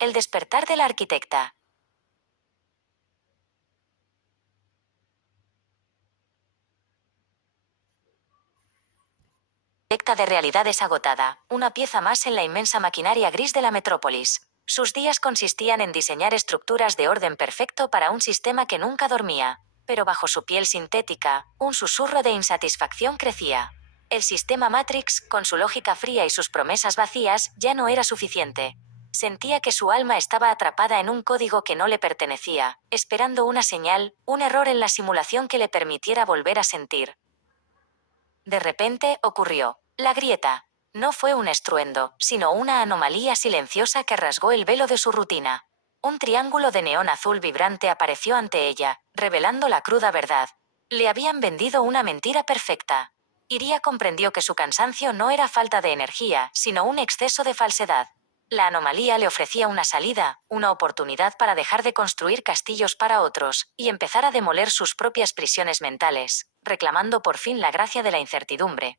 El despertar de la arquitecta. Arquitecta de realidades agotada, una pieza más en la inmensa maquinaria gris de la metrópolis. Sus días consistían en diseñar estructuras de orden perfecto para un sistema que nunca dormía. Pero bajo su piel sintética, un susurro de insatisfacción crecía. El sistema Matrix, con su lógica fría y sus promesas vacías, ya no era suficiente. Sentía que su alma estaba atrapada en un código que no le pertenecía, esperando una señal, un error en la simulación que le permitiera volver a sentir. De repente, ocurrió. La grieta. No fue un estruendo, sino una anomalía silenciosa que rasgó el velo de su rutina. Un triángulo de neón azul vibrante apareció ante ella, revelando la cruda verdad. Le habían vendido una mentira perfecta. Iria comprendió que su cansancio no era falta de energía, sino un exceso de falsedad. La anomalía le ofrecía una salida, una oportunidad para dejar de construir castillos para otros, y empezar a demoler sus propias prisiones mentales, reclamando por fin la gracia de la incertidumbre.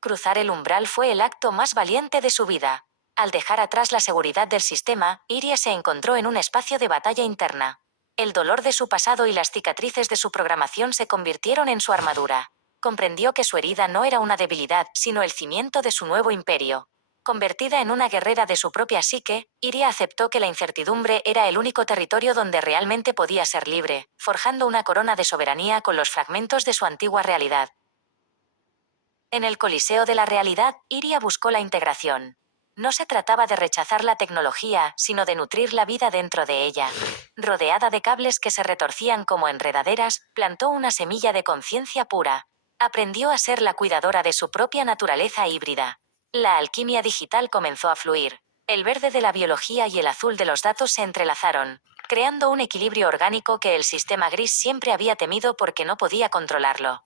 Cruzar el umbral fue el acto más valiente de su vida. Al dejar atrás la seguridad del sistema, Iria se encontró en un espacio de batalla interna. El dolor de su pasado y las cicatrices de su programación se convirtieron en su armadura. Comprendió que su herida no era una debilidad, sino el cimiento de su nuevo imperio. Convertida en una guerrera de su propia psique, Iria aceptó que la incertidumbre era el único territorio donde realmente podía ser libre, forjando una corona de soberanía con los fragmentos de su antigua realidad. En el Coliseo de la realidad, Iria buscó la integración. No se trataba de rechazar la tecnología, sino de nutrir la vida dentro de ella. Rodeada de cables que se retorcían como enredaderas, plantó una semilla de conciencia pura. Aprendió a ser la cuidadora de su propia naturaleza híbrida. La alquimia digital comenzó a fluir. El verde de la biología y el azul de los datos se entrelazaron, creando un equilibrio orgánico que el sistema gris siempre había temido porque no podía controlarlo.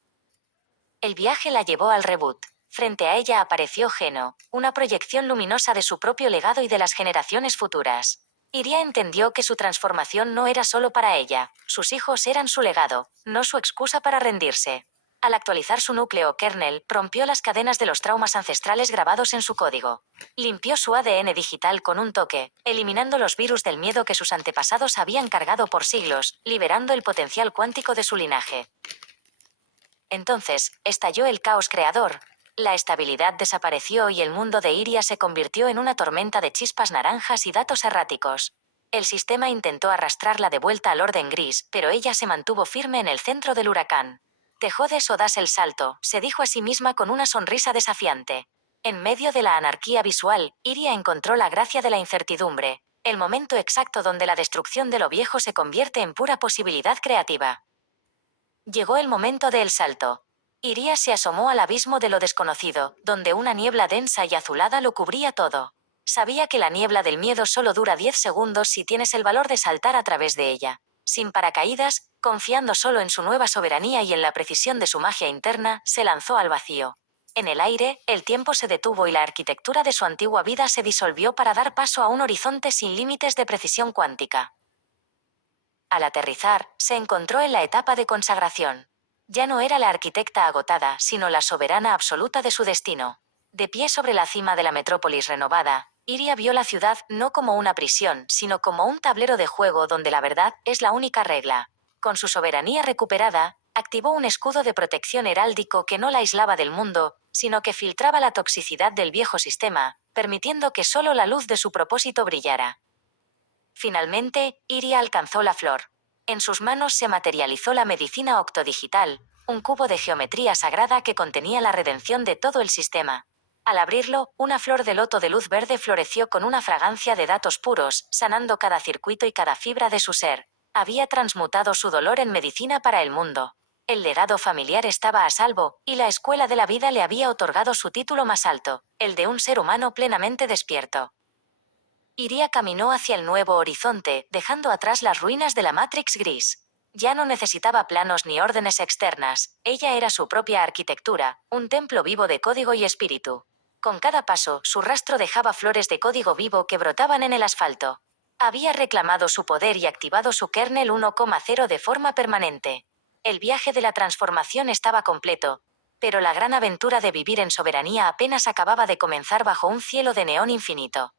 El viaje la llevó al reboot. Frente a ella apareció Geno, una proyección luminosa de su propio legado y de las generaciones futuras. Iria entendió que su transformación no era solo para ella, sus hijos eran su legado, no su excusa para rendirse. Al actualizar su núcleo kernel, rompió las cadenas de los traumas ancestrales grabados en su código. Limpió su ADN digital con un toque, eliminando los virus del miedo que sus antepasados habían cargado por siglos, liberando el potencial cuántico de su linaje. Entonces, estalló el caos creador. La estabilidad desapareció y el mundo de Iria se convirtió en una tormenta de chispas naranjas y datos erráticos. El sistema intentó arrastrarla de vuelta al orden gris, pero ella se mantuvo firme en el centro del huracán. «Te jodes o das el salto», se dijo a sí misma con una sonrisa desafiante. En medio de la anarquía visual, Iria encontró la gracia de la incertidumbre, el momento exacto donde la destrucción de lo viejo se convierte en pura posibilidad creativa. Llegó el momento del salto. Iria se asomó al abismo de lo desconocido, donde una niebla densa y azulada lo cubría todo. Sabía que la niebla del miedo solo dura 10 segundos si tienes el valor de saltar a través de ella. Sin paracaídas, confiando solo en su nueva soberanía y en la precisión de su magia interna, se lanzó al vacío. En el aire, el tiempo se detuvo y la arquitectura de su antigua vida se disolvió para dar paso a un horizonte sin límites de precisión cuántica. Al aterrizar, se encontró en la etapa de consagración. Ya no era la arquitecta agotada, sino la soberana absoluta de su destino. De pie sobre la cima de la metrópolis renovada, Iria vio la ciudad no como una prisión, sino como un tablero de juego donde la verdad es la única regla. Con su soberanía recuperada, activó un escudo de protección heráldico que no la aislaba del mundo, sino que filtraba la toxicidad del viejo sistema, permitiendo que solo la luz de su propósito brillara. Finalmente, Iria alcanzó la flor. En sus manos se materializó la medicina octodigital, un cubo de geometría sagrada que contenía la redención de todo el sistema. Al abrirlo, una flor de loto de luz verde floreció con una fragancia de datos puros, sanando cada circuito y cada fibra de su ser. Había transmutado su dolor en medicina para el mundo. El legado familiar estaba a salvo, y la escuela de la vida le había otorgado su título más alto, el de un ser humano plenamente despierto. Iria caminó hacia el nuevo horizonte, dejando atrás las ruinas de la Matrix gris. Ya no necesitaba planos ni órdenes externas, ella era su propia arquitectura, un templo vivo de código y espíritu. Con cada paso, su rastro dejaba flores de código vivo que brotaban en el asfalto. Había reclamado su poder y activado su kernel 1,0 de forma permanente. El viaje de la transformación estaba completo, pero la gran aventura de vivir en soberanía apenas acababa de comenzar bajo un cielo de neón infinito.